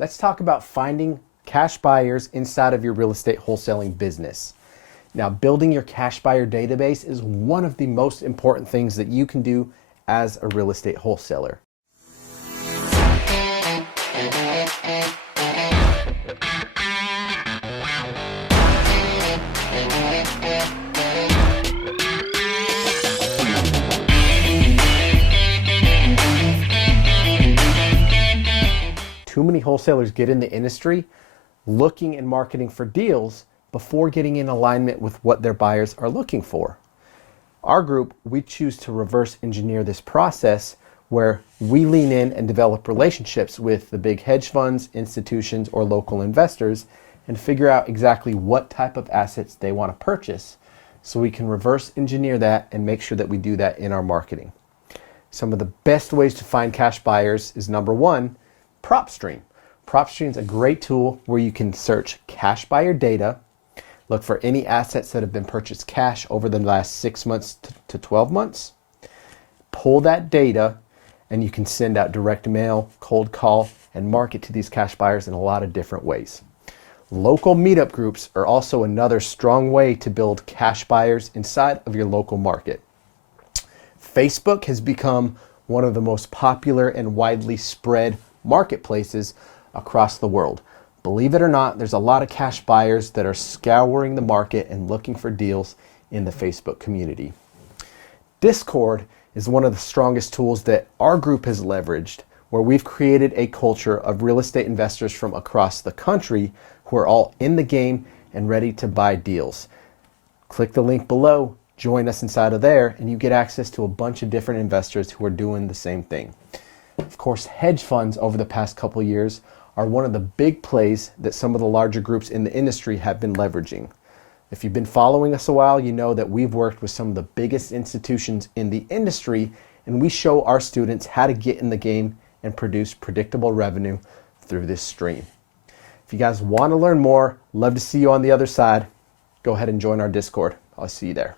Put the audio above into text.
let's talk about finding cash buyers inside of your real estate wholesaling business. Now, building your cash buyer database is one of the most important things that you can do as a real estate wholesaler. Too many wholesalers get in the industry looking and marketing for deals before getting in alignment with what their buyers are looking for. Our group, we choose to reverse engineer this process where we lean in and develop relationships with the big hedge funds, institutions, or local investors and figure out exactly what type of assets they want to purchase so we can reverse engineer that and make sure that we do that in our marketing. Some of the best ways to find cash buyers is number one, PropStream. PropStream is a great tool where you can search cash buyer data, look for any assets that have been purchased cash over the last 6 months to 12 months, pull that data, and you can send out direct mail, cold call, and market to these cash buyers in a lot of different ways. Local meetup groups are also another strong way to build cash buyers inside of your local market. Facebook has become one of the most popular and widely spread marketplaces across the world. Believe it or not, there's a lot of cash buyers that are scouring the market and looking for deals in the Facebook community. Discord is one of the strongest tools that our group has leveraged, where we've created a culture of real estate investors from across the country who are all in the game and ready to buy deals. Click the link below, join us inside of there, and you get access to a bunch of different investors who are doing the same thing. Of course, hedge funds over the past couple years are one of the big plays that some of the larger groups in the industry have been leveraging. If you've been following us a while, you know that we've worked with some of the biggest institutions in the industry, and we show our students how to get in the game and produce predictable revenue through this stream. If you guys want to learn more, love to see you on the other side. Go ahead and join our Discord. I'll see you there.